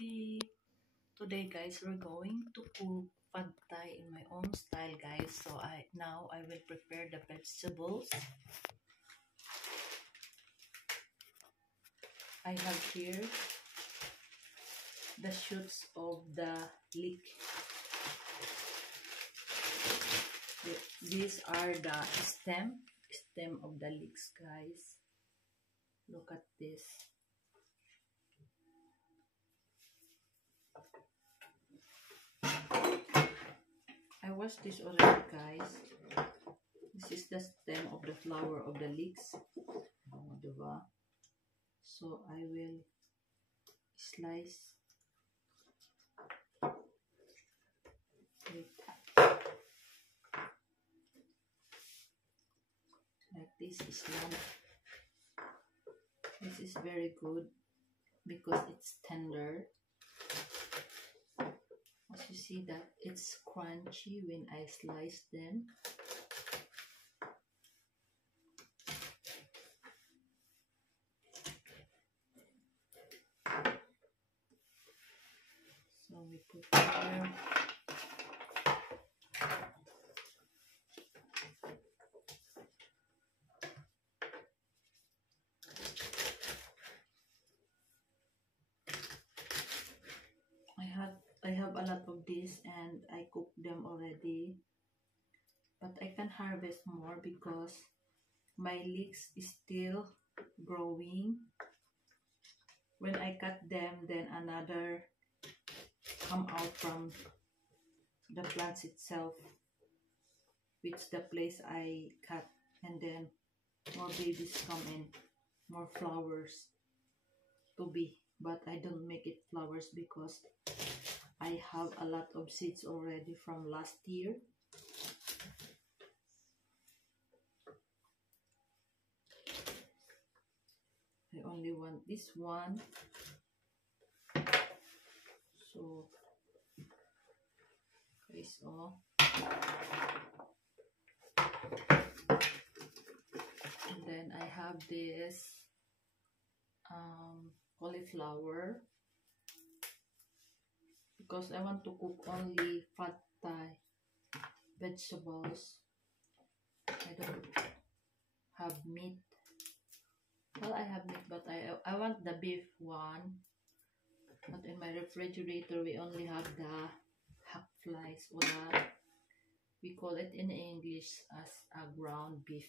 recipe. Today guys, we're going to cook pad thai in my own style guys. So now I will prepare the vegetables. I have here the shoots of the leek. These are the stem of the leeks guys. Look at this. I washed this already guys. This is the stem of the flower of the leeks. Diba? So I will slice it like this. This is very good because it's tender. As you see that it's crunchy when I slice them. So we put here. I have a lot of this and I cooked them already, but I can harvest more because my leeks is still growing. When I cut them, then another come out from the plants itself, which the place I cut, and then more babies come in, more flowers to be, but I don't make it flowers because I have a lot of seeds already from last year. I only want this one. So, guys, and then I have this cauliflower because I want to cook only pad thai vegetables. I don't have meat. Well, I have meat, but I want the beef one. But in my refrigerator, we only have the hack flies, or we call it in English as a ground beef.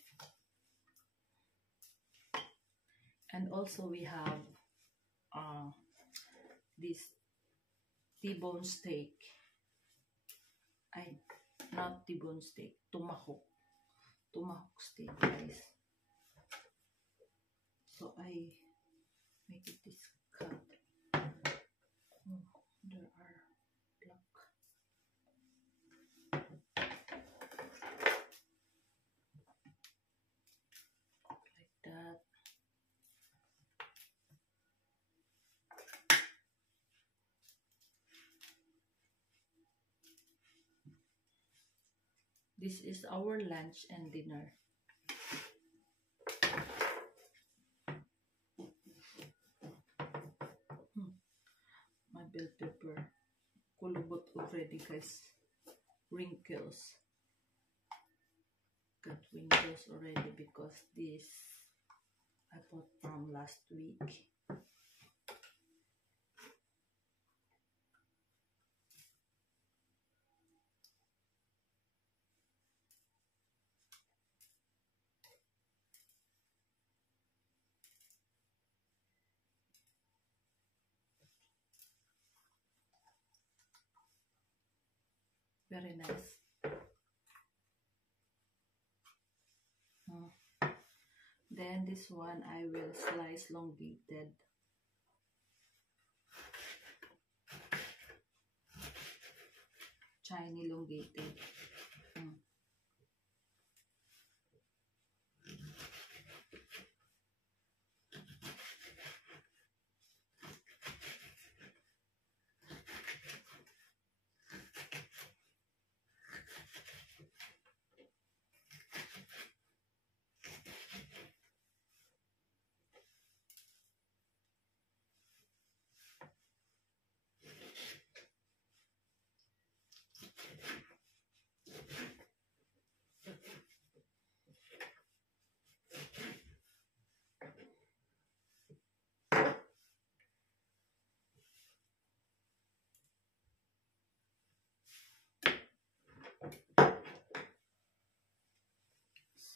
And also we have this T-bone steak. Not T-bone steak, tomahawk steak guys. So I make it this cut. There are black. Like that. This is our lunch and dinner. My bell pepper kulubot already guys. Wrinkles. Got wrinkles already because this I bought from last week. Very nice. Then this one I will slice elongated. China elongated.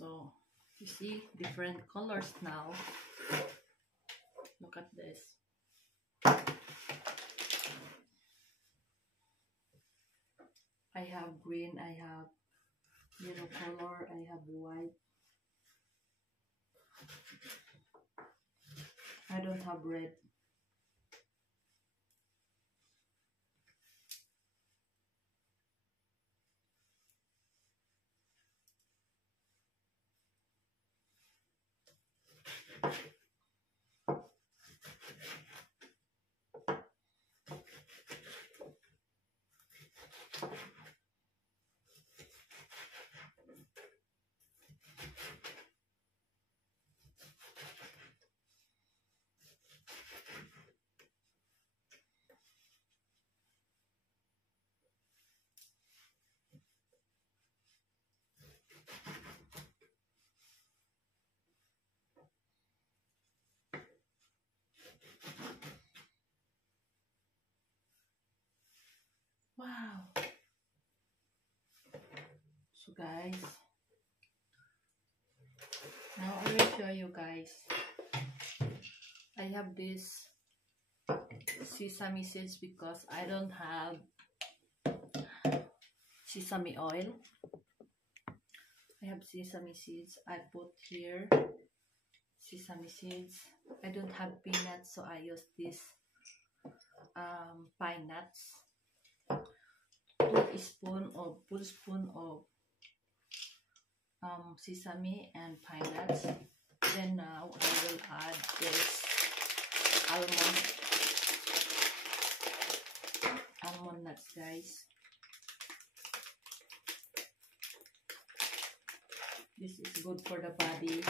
So you see different colors now. Look at this. I have green, I have yellow color, I have white. I don't have red. Wow. So guys, now I will show you guys. I have this sesame seeds because I don't have sesame oil. I have sesame seeds. I put here sesame seeds. I don't have peanuts, so I use this pine nuts. 2 spoon of sesame and pine nuts. Then now I will add this almond nuts, guys. This is good for the body.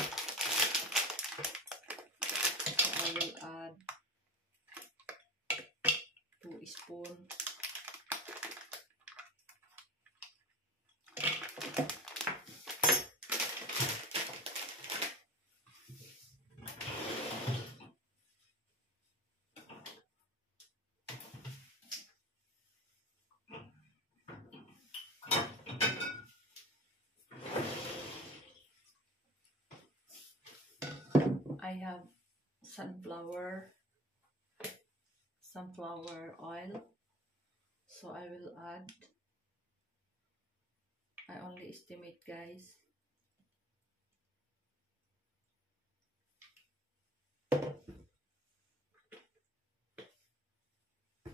So I will add 2 spoons. I have sunflower oil, so I will add. I only estimate, guys.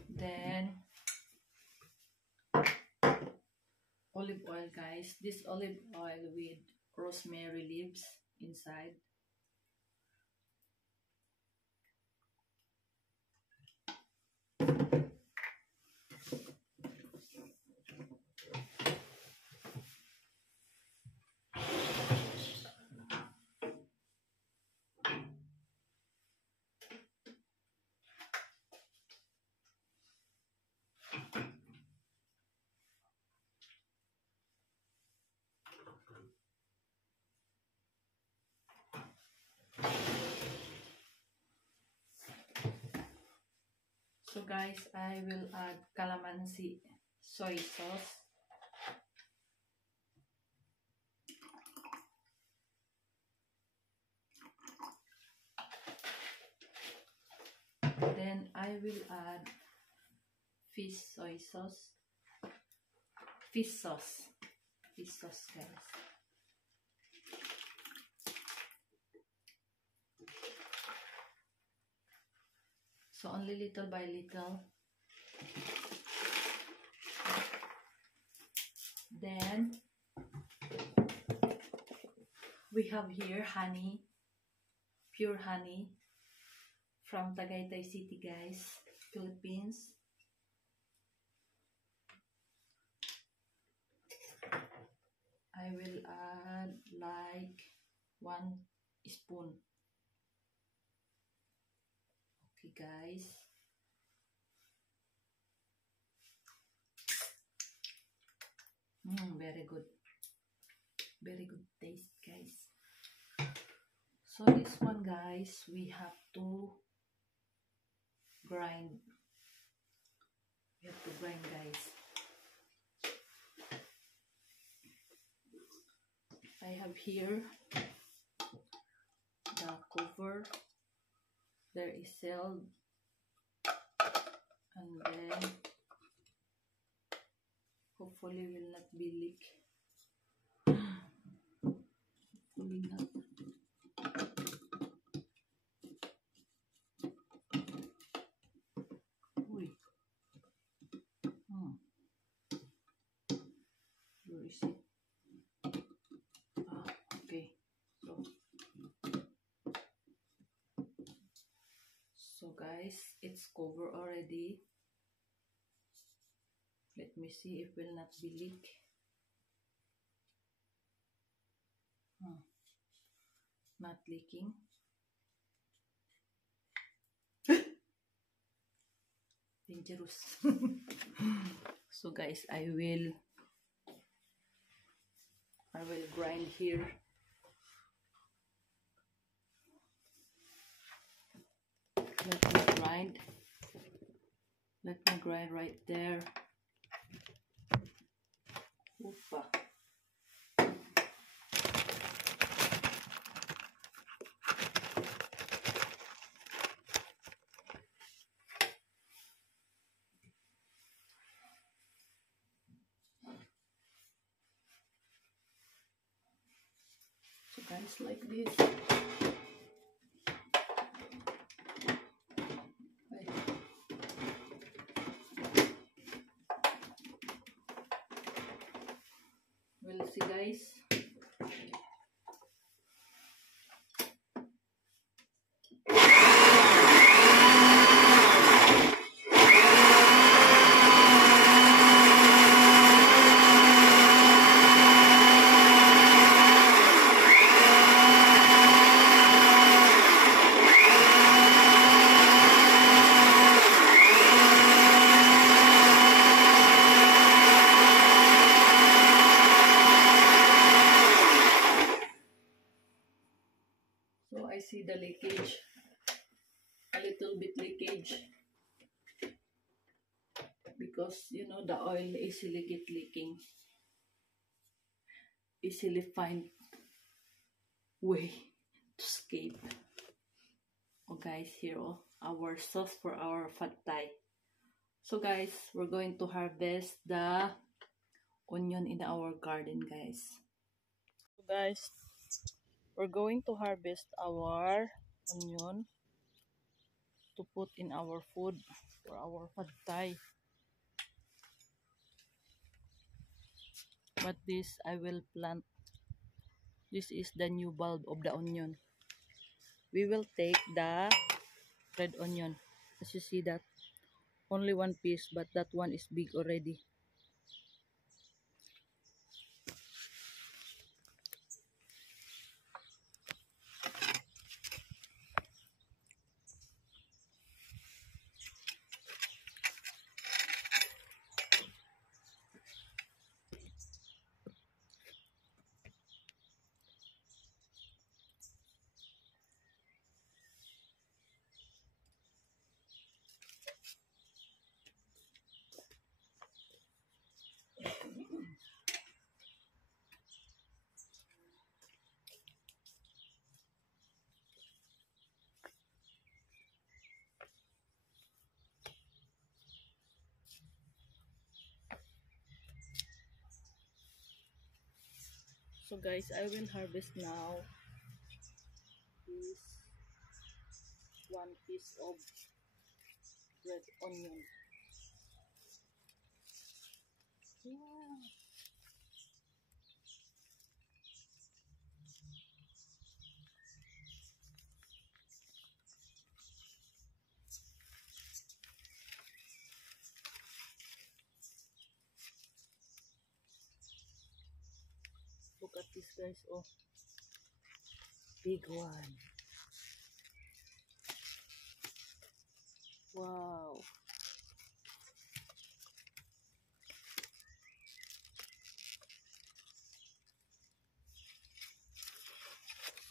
Then olive oil, guys. This olive oil with rosemary leaves inside. So guys, I will add calamansi soy sauce. Then I will add fish sauce, guys. So only little by little. Then we have here honey, pure honey from Tagaytay City, guys, Philippines. I will add like 1 spoon. Okay, guys. Very good. Very good taste, guys. So this one, guys, we have to grind. We have to grind, guys. I I have here the cover. There is sealed, and then hopefully will not be leak. Hopefully not. Uy. Where is it? Okay. So guys, it's covered already. Let me see if will not be leak. Not leaking. Dangerous. So guys, I will grind here. Let me grind right there. Oopa. So guys, like this. We'll see guys. So I see the leakage, a little bit leakage, because you know the oil easily get leaking, easily find way to escape. Oh guys, here our sauce for our pad thai. So guys, we're going to harvest the onion in our garden, guys. So guys, we're going to harvest our onion to put in our food for our pad thai. But this I will plant. This is the new bulb of the onion. We will take the red onion. As you see that, only one piece, but that one is big already. So guys, I will harvest now this one piece of red onion. Wow. Look at this guys, oh, big one. Wow.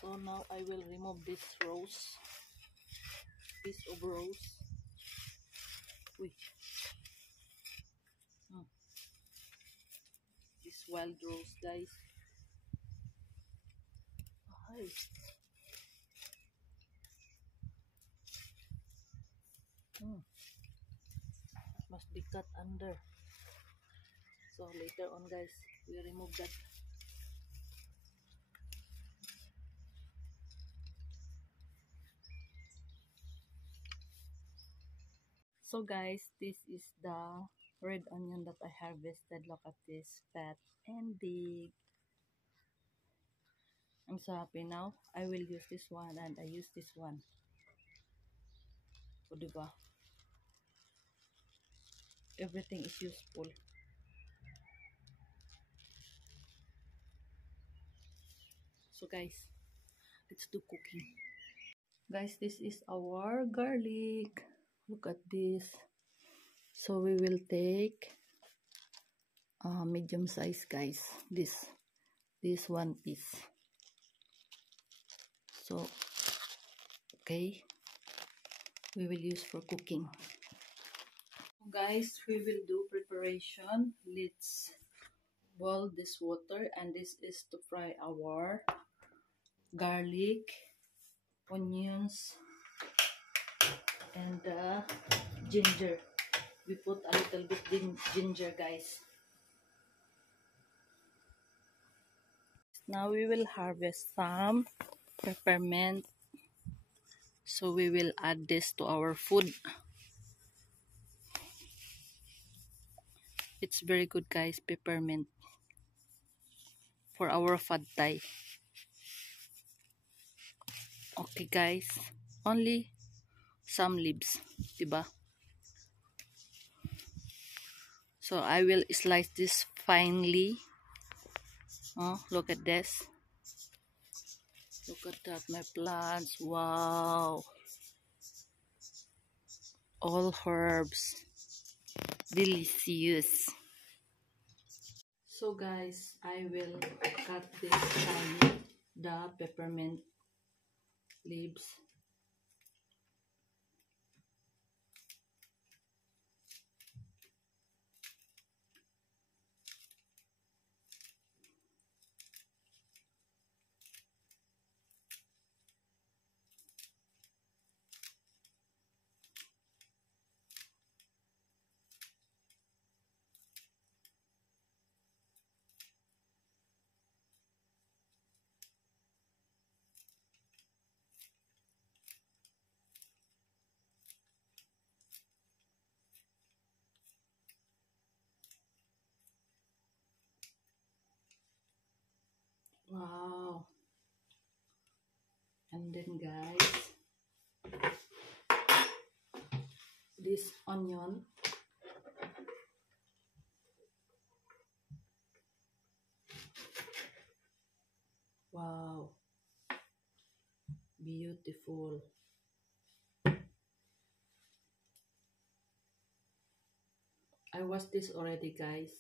So now I will remove this rose, piece of rose. Wait. This wild rose, guys. guys. Must be cut under. So later on guys, we remove that. So guys, this is the red onion that I harvested. Look at this, fat and big. I'm so happy now. I will use this one and I use this one. O diba? Everything is useful. So guys, let's do cooking. Guys, this is our garlic. Look at this. So we will take medium size guys. This 1 piece. So okay, we will use for cooking. Guys, we will do preparation. Let's boil this water, and this is to fry our garlic, onions, and ginger. We put a little bit ginger guys. Now we will harvest some peppermint, so we will add this to our food. It's very good guys, peppermint, for our pad thai. Okay guys, only some leaves, diba? So I will slice this finely. Oh, look at this. Look at that, my plants. Wow. All herbs. Delicious. So guys, I will cut this tiny, the peppermint leaves. Wow. And then guys, this onion. Wow. Beautiful. I washed this already guys.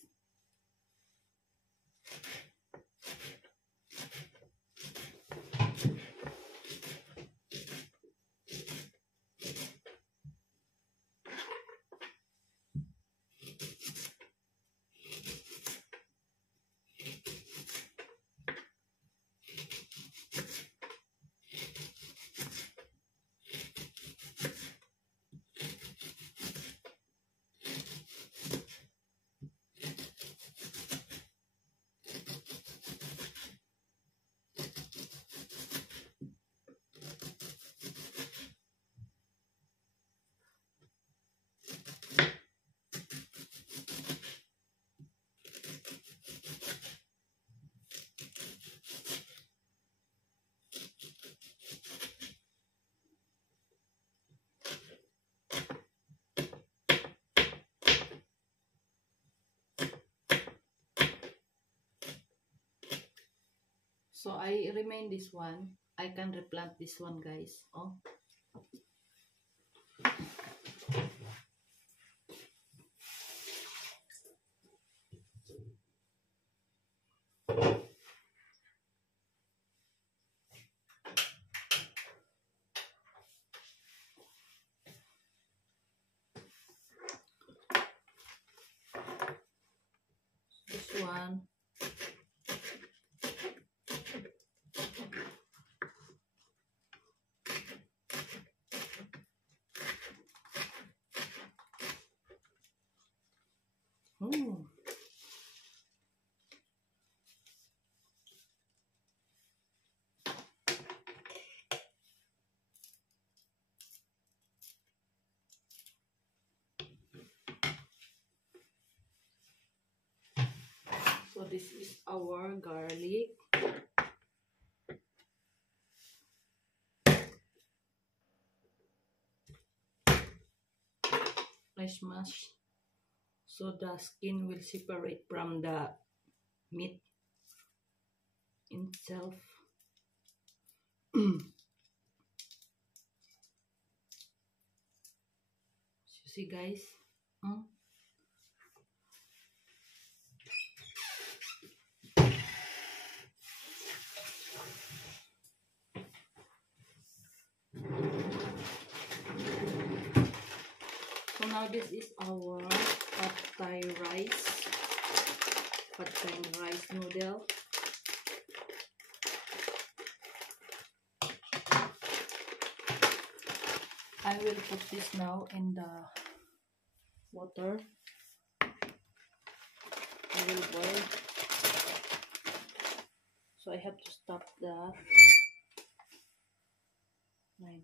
So I remain this one. I can replant this one guys. Oh. This one. this is our garlic. I smash so the skin will separate from the meat itself. You see, guys? So now this is our pad thai rice, pad thai rice noodle. I will put this now in the water. I will boil. So I have to stop the line.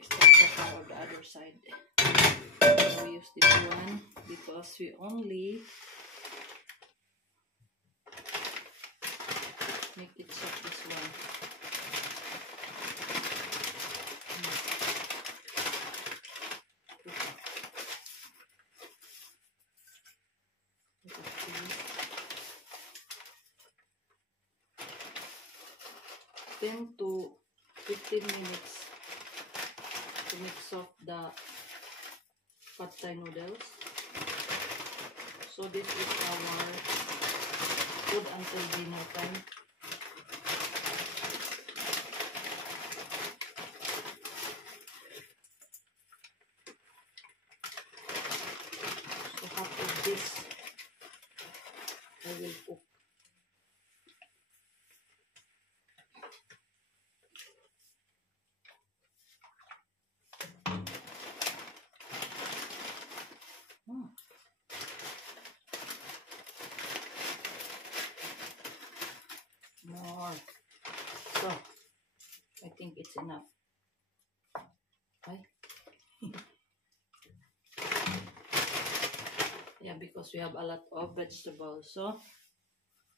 Stop the power on the other side. So we use this one because we only make it soft this one. Ten to 15 minutes to mix off the pad thai noodles. So this is our food until dinner time. So half of this I will cook. More. So I think it's enough. Right? Yeah, because we have a lot of vegetables. So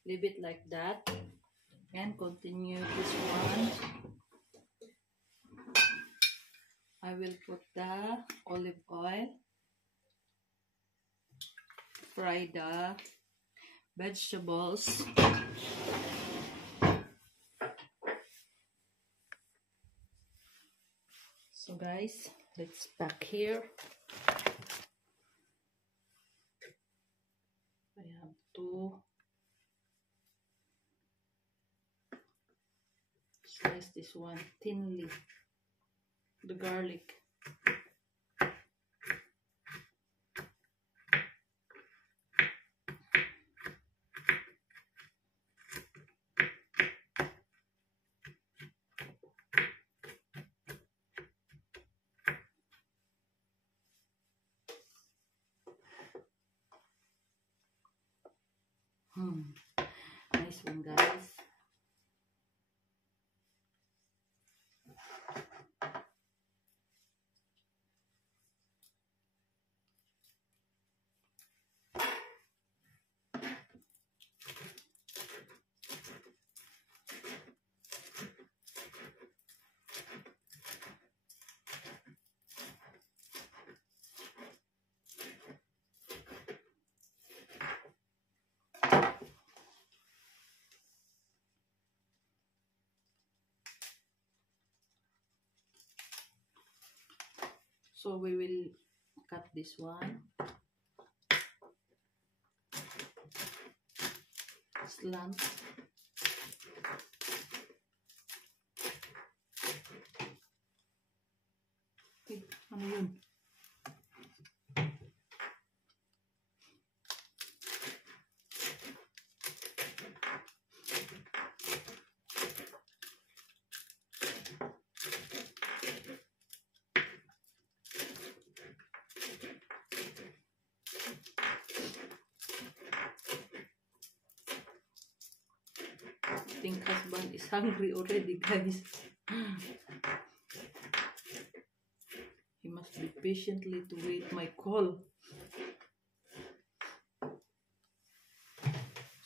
leave it like that and continue this one. I will put the olive oil, fry the vegetables. So guys, let's pack here. I have to slice this one thinly, the garlic. Nice one, guys. So we will cut this one slant. Okay, ano yun? I think husband is hungry already, guys. He must be patiently to wait my call.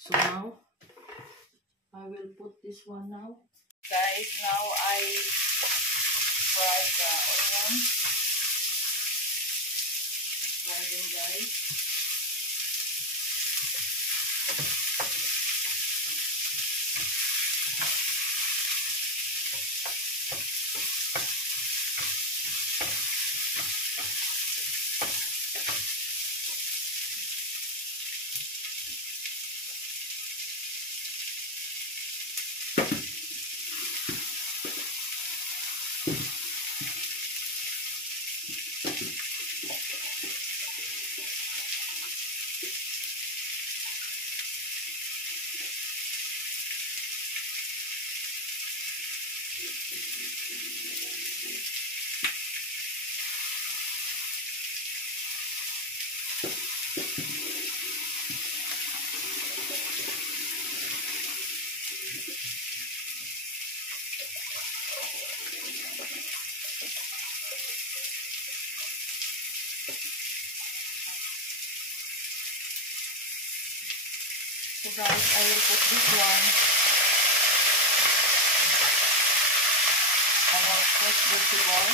So now I will put this one now. Guys, now I fry the onion. Fry them, guys. So guys, I will put this one on our fresh vegetable.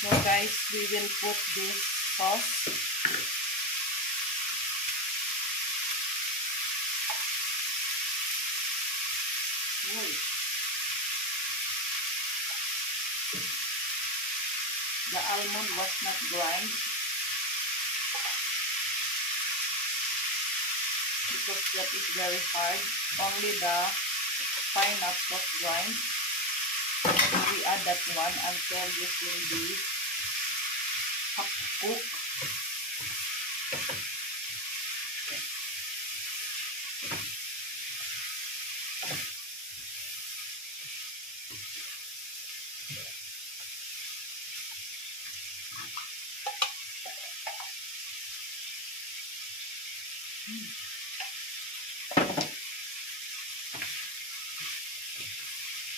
So guys, we will put this sauce. The almond was not grind because that is very hard. Only the pine nuts was grind. So we add that one until this will be half cooked.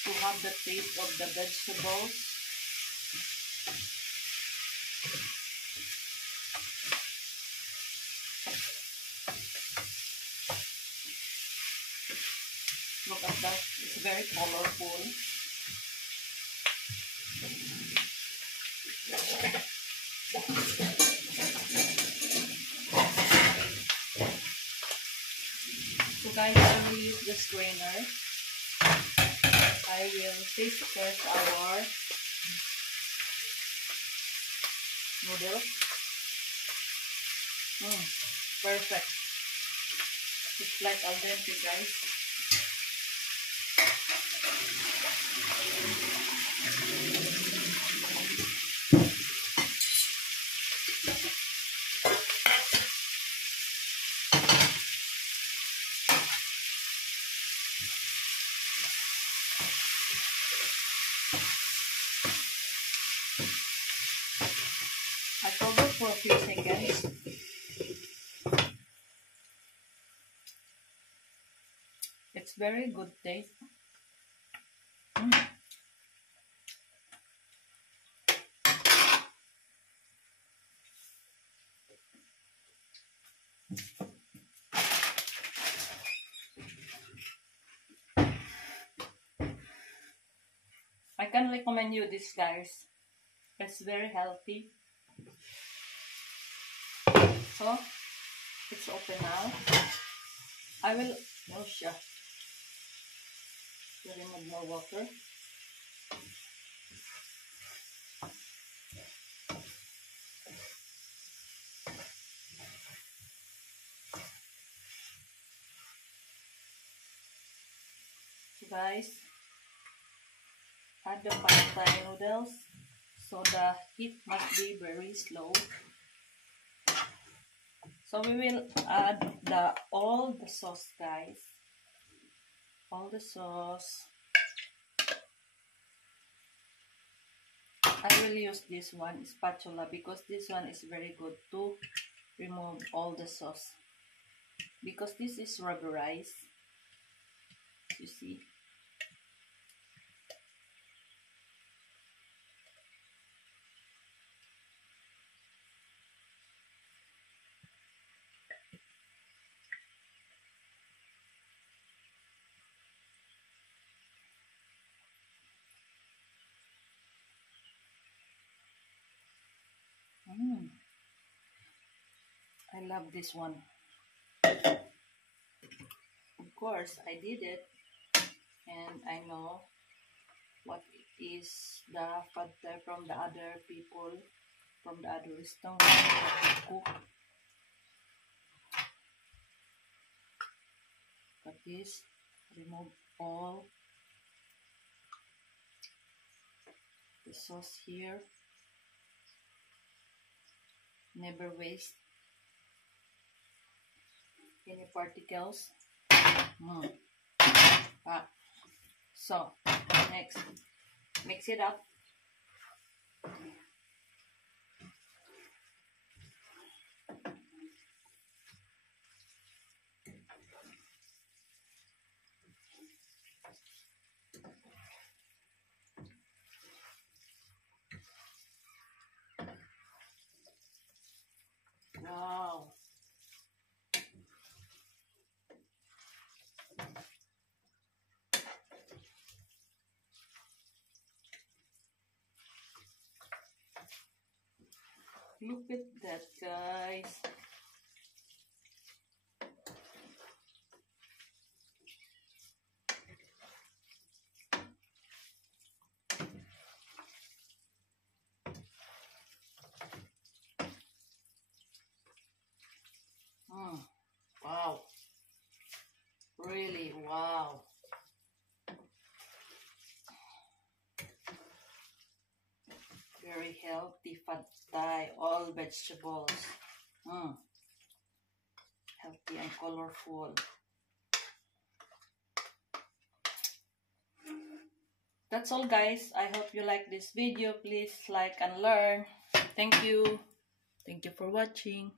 To have the taste of the vegetables. Look at that, it's very colorful. So guys, I will use the strainer. I will taste test our noodles. Perfect. It's like al dente, guys. I cover for a few seconds. It's very good taste. I can recommend you this, guys. It's very healthy. So it's open now. I will remove more water. So guys, add the pad thai noodles. So the heat must be very slow. So we will add all the sauce, guys. All the sauce. I will use this one, spatula, because this one is very good to remove all the sauce. Because this is rubberized. You see? I love this one. Of course, I did it, and I know what is the factor from the other people, from the other restaurant that they cook. Cut this, remove all the sauce here. Never waste any particles. So next, mix it up. Wow. Look at that, guys. Wow. Really, wow. Very healthy pad thai, all vegetables. Healthy and colorful. That's all, guys. I hope you like this video. Please like and learn. Thank you. Thank you for watching.